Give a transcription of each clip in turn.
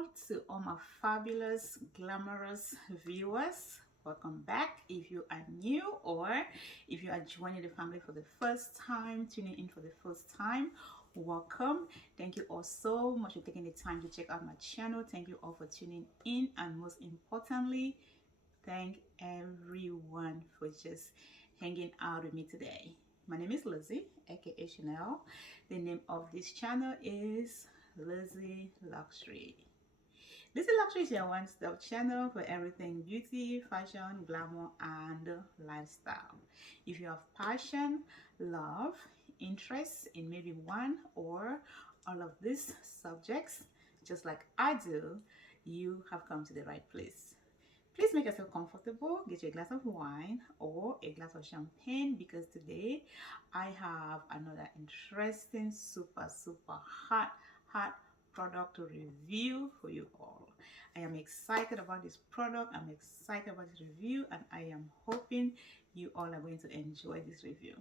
all to all my fabulous, glamorous viewers. Welcome back. If you are new or if you are joining the family for the first time, tuning in for the first time, welcome. Thank you all so much for taking the time to check out my channel. Thank you all for tuning in, and most importantly, thank everyone for just hanging out with me today. My name is Lizzie, aka Chanel. The name of this channel is Lizzie Luxury. Lizzie Luxury is your one-stop channel for everything beauty, fashion, glamour, and lifestyle. If you have passion, love, interest in maybe one or all of these subjects, just like I do, you have come to the right place. Please make yourself comfortable, get you a glass of wine or a glass of champagne, because today I have another interesting, super hot product to review for you all. I am excited about this product, I'm excited about this review, and I am hoping you all are going to enjoy this review.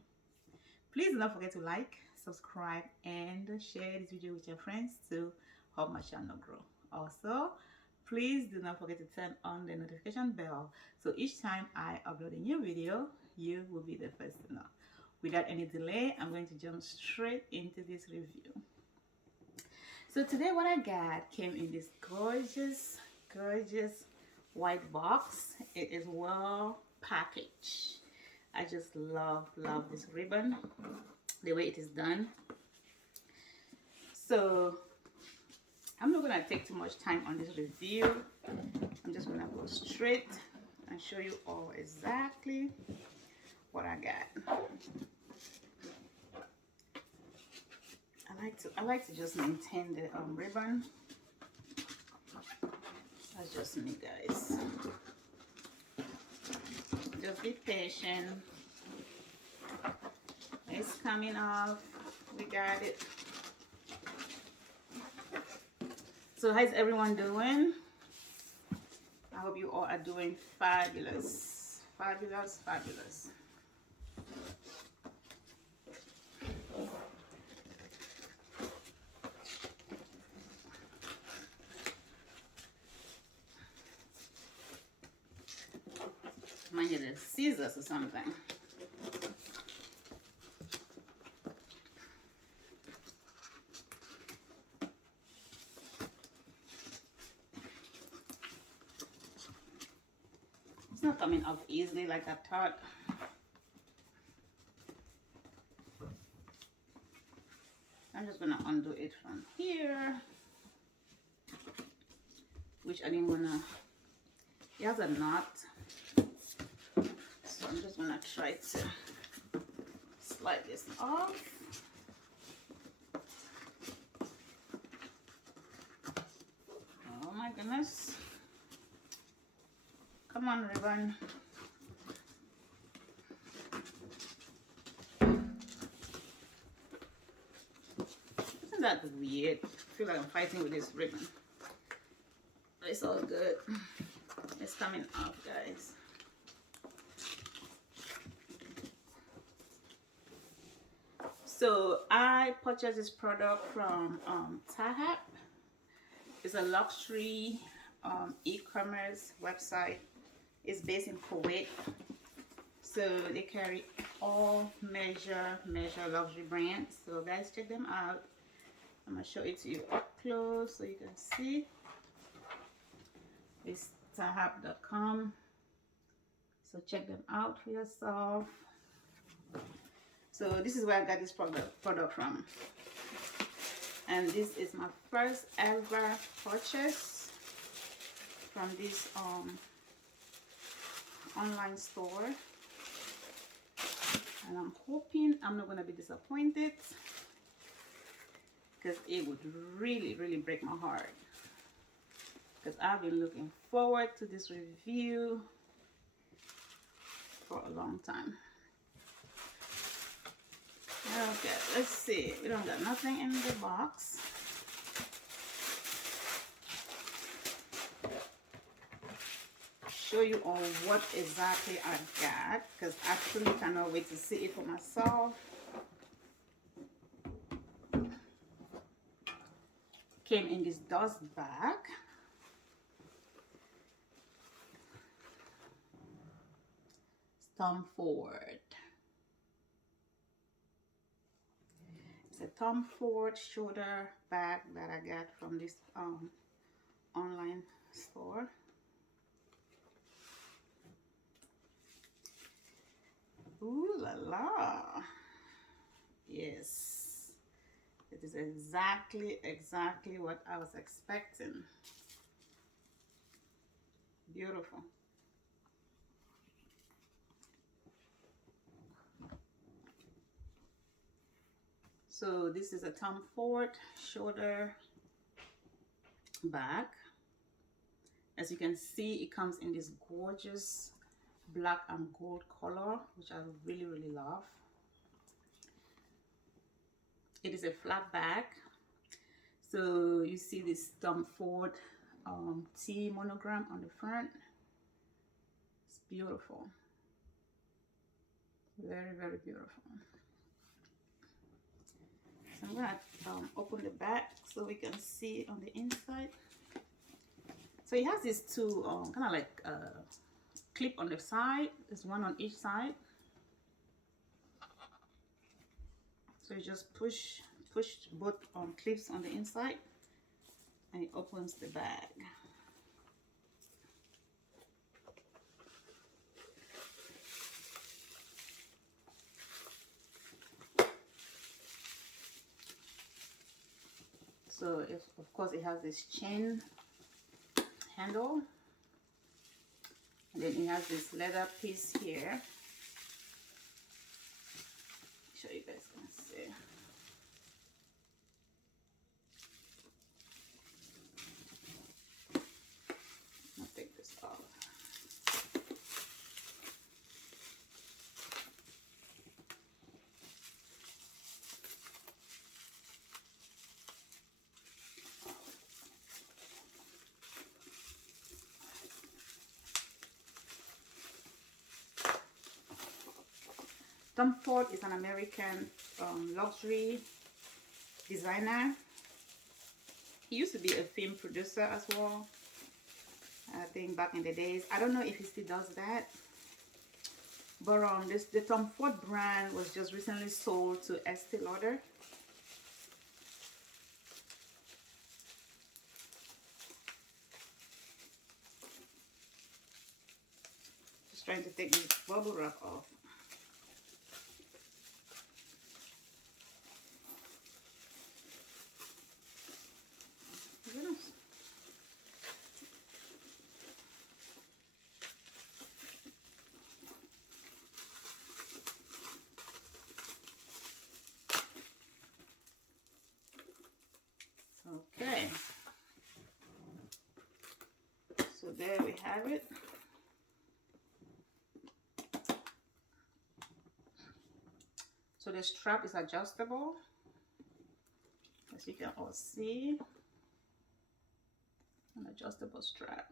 Please do not forget to like, subscribe, and share this video with your friends to help my channel grow. Also, please do not forget to turn on the notification bell, so each time I upload a new video, you will be the first to know. Without any delay, I'm going to jump straight into this review. So today what I got came in this gorgeous white box. It is well packaged. I just love this ribbon, the way it is done. So I'm not gonna take too much time on this review. I'm just gonna go straight and show you all exactly what I got. I like to just maintain the ribbon. That's just me, guys. Just be patient. It's coming off. We got it. So how's everyone doing? I hope you all are doing fabulous. Fabulous. Might need scissors or something. It's not coming off easily like I thought. I'm just gonna undo it from here, which I didn't wanna. It has a knot, so I'm just gonna try to slide this off. Oh my goodness. Come on, ribbon. Isn't that weird? I feel like I'm fighting with this ribbon. But it's all good. It's coming off, guys. So I purchased this product from Tahap. It's a luxury e-commerce website. It's based in Kuwait. So they carry all major luxury brands. So guys, check them out. I'm gonna show it to you up close so you can see. It's tahap.com. So check them out for yourself. So this is where I got this product from. And this is my first ever purchase from this online store, and I'm hoping I'm not gonna be disappointed, because it would really break my heart, because I've been looking forward to this review for a long time. Okay, let's see. We don't got nothing in the box. Show you all what exactly I got, because I actually cannot wait to see it for myself. Came in this dust bag. Tom Ford. It's a Tom Ford shoulder bag that I got from this online store. Ooh la la. Yes. It is exactly what I was expecting. Beautiful. So this is a Tom Ford shoulder bag. As you can see, it comes in this gorgeous black and gold color, which I really love. It is a flat bag. So you see this Tom Ford T monogram on the front. It's beautiful. Very beautiful. So I'm gonna open the back so we can see on the inside. So it has these two kind of like clip on the side. There's one on each side. So you just push both clips on the inside, and it opens the bag. So of course it has this chain handle, and then it has this leather piece here. Make sure you guys can see. I'll take this off. Tom Ford is an American luxury designer. He used to be a film producer as well, I think back in the days. I don't know if he still does that. But the Tom Ford brand was just recently sold to Estee Lauder. Just trying to take this bubble wrap off. Okay, so there we have it. So the strap is adjustable, as you can all see, an adjustable strap.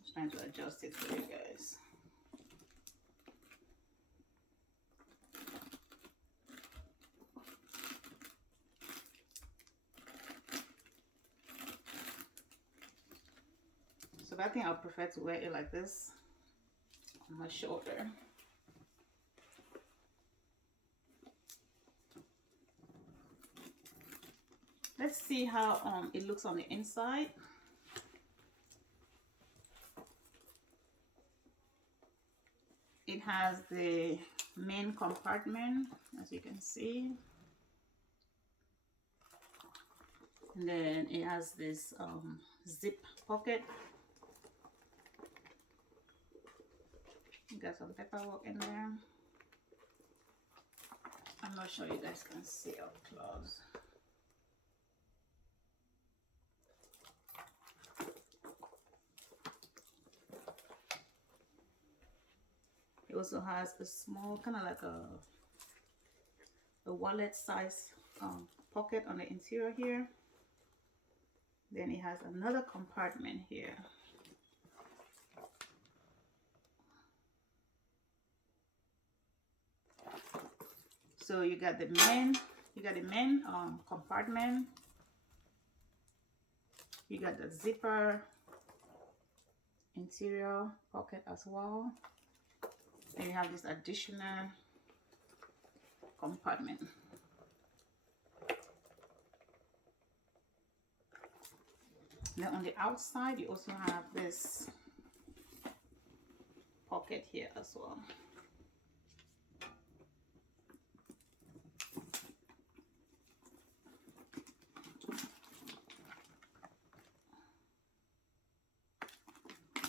Just trying to adjust it for you guys. So I think I prefer to wear it like this on my shoulder. Let's see how it looks on the inside. It has the main compartment, as you can see. And then it has this zip pocket. Got some paperwork in there. I'm not sure you guys can see up close. It also has a small, kind of like a wallet size pocket on the interior here. Then it has another compartment here. So you got the main You got the main compartment. You got the zipper, interior pocket as well. And you have this additional compartment. Then on the outside, you also have this pocket here as well.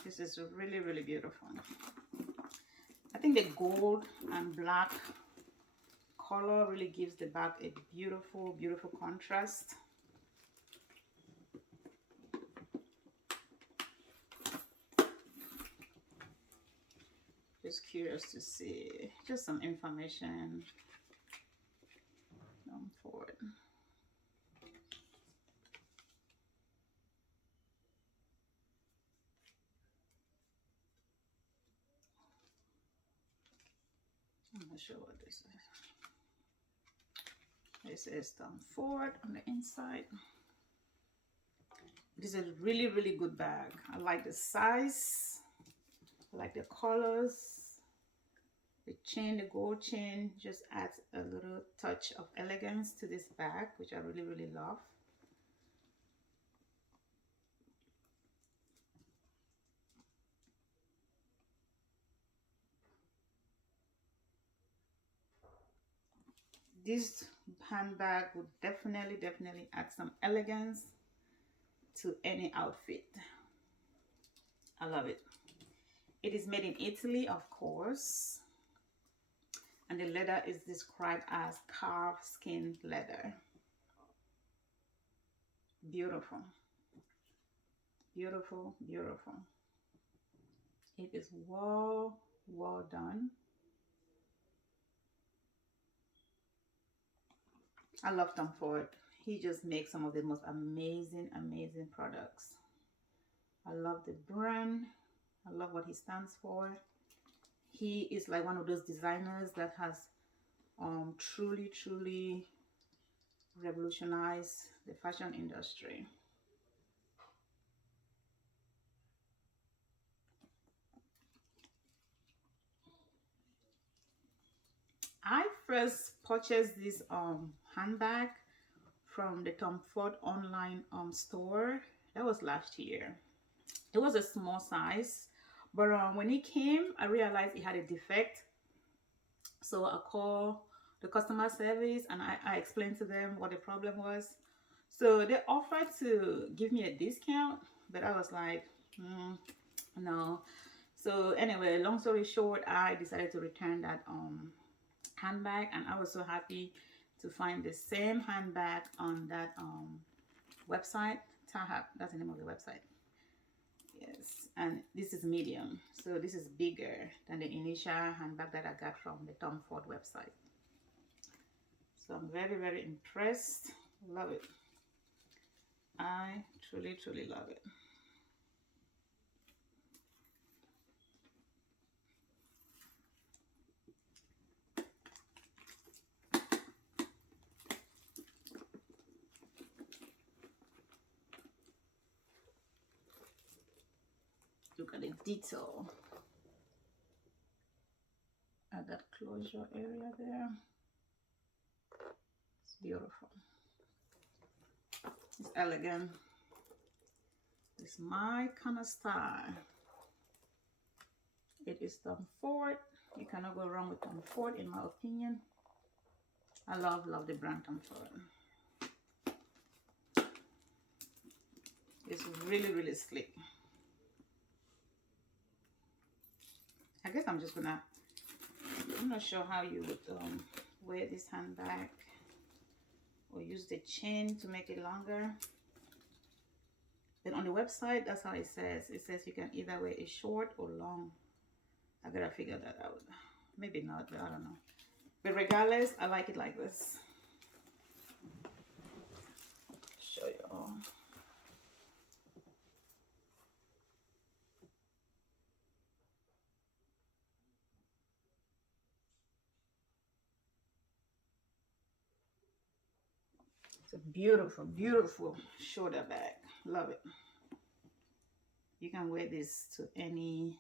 This is really, really beautiful. I think the gold and black color really gives the bag a beautiful, beautiful contrast. Just curious to see just some information forward. I'm not sure what this is. This is forward on the inside. This is a really, really good bag. I like the size. I like the colors. The chain, the gold chain, just adds a little touch of elegance to this bag, which I really, really love. This handbag would definitely add some elegance to any outfit. I love it. It is made in Italy, of course. And the leather is described as calf skin leather. Beautiful. Beautiful, beautiful. It is well done. I love Tom Ford. He just makes some of the most amazing products. I love the brand. I love what he stands for. He is like one of those designers that has truly revolutionized the fashion industry. I first purchased this handbag from the Tom Ford online store. That was last year. It was a small size, but when it came, I realized it had a defect. So I called the customer service and I explained to them what the problem was. So they offered to give me a discount, but I was like, no. So anyway, long story short, I decided to return that handbag, and I was so happy to find the same handbag on that website. Tahab, that's the name of the website. Yes, and this is medium, so this is bigger than the initial handbag that I got from the Tom Ford website. So I'm very impressed. Love it. I truly love it. Look at the detail at that closure area there. It's beautiful. It's elegant. It's my kind of style. It is Tom Ford. You cannot go wrong with Tom Ford, in my opinion. I love the brand Tom Ford. It's really slick. I guess I'm not sure how you would wear this handbag or use the chain to make it longer. Then on the website, that's how it says. It says you can either wear it short or long. I gotta figure that out. Maybe not, but I don't know. But regardless, I like it like this. Show you all. a beautiful, beautiful shoulder bag. Love it. You can wear this to any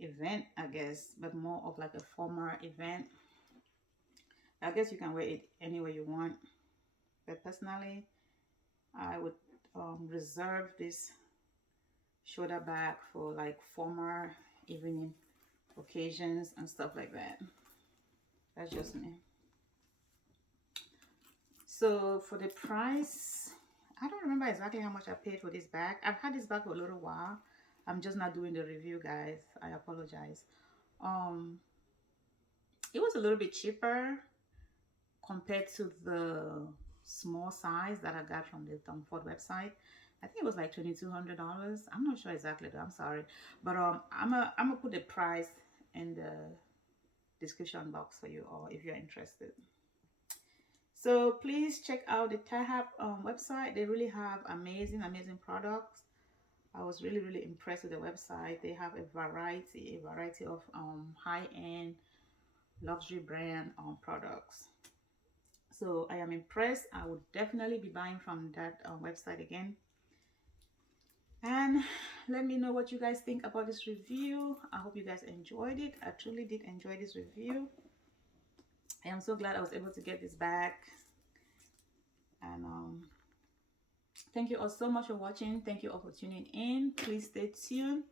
event, I guess, but more of like a formal event. I guess you can wear it anywhere you want, but personally, I would reserve this shoulder bag for like formal evening occasions and stuff like that. That's just me. So for the price, I don't remember exactly how much I paid for this bag. I've had this bag for a little while. I'm just not doing the review, guys. I apologize. Um, it was a little bit cheaper compared to the small size that I got from the Tom Ford website. I think it was like $2,200. I'm not sure exactly though. I'm sorry, but I'm gonna put the price in the description box for you all if you're interested. So please check out the Tahab website. They really have amazing, amazing products. I was really, really impressed with the website. They have a variety of high-end luxury brand products. So I am impressed. I would definitely be buying from that website again. And let me know what you guys think about this review. I hope you guys enjoyed it. I truly did enjoy this review. I am so glad I was able to get this back. And thank you all so much for watching. Thank you all for tuning in. Please stay tuned.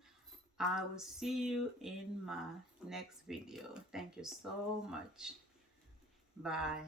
I will see you in my next video. Thank you so much. Bye.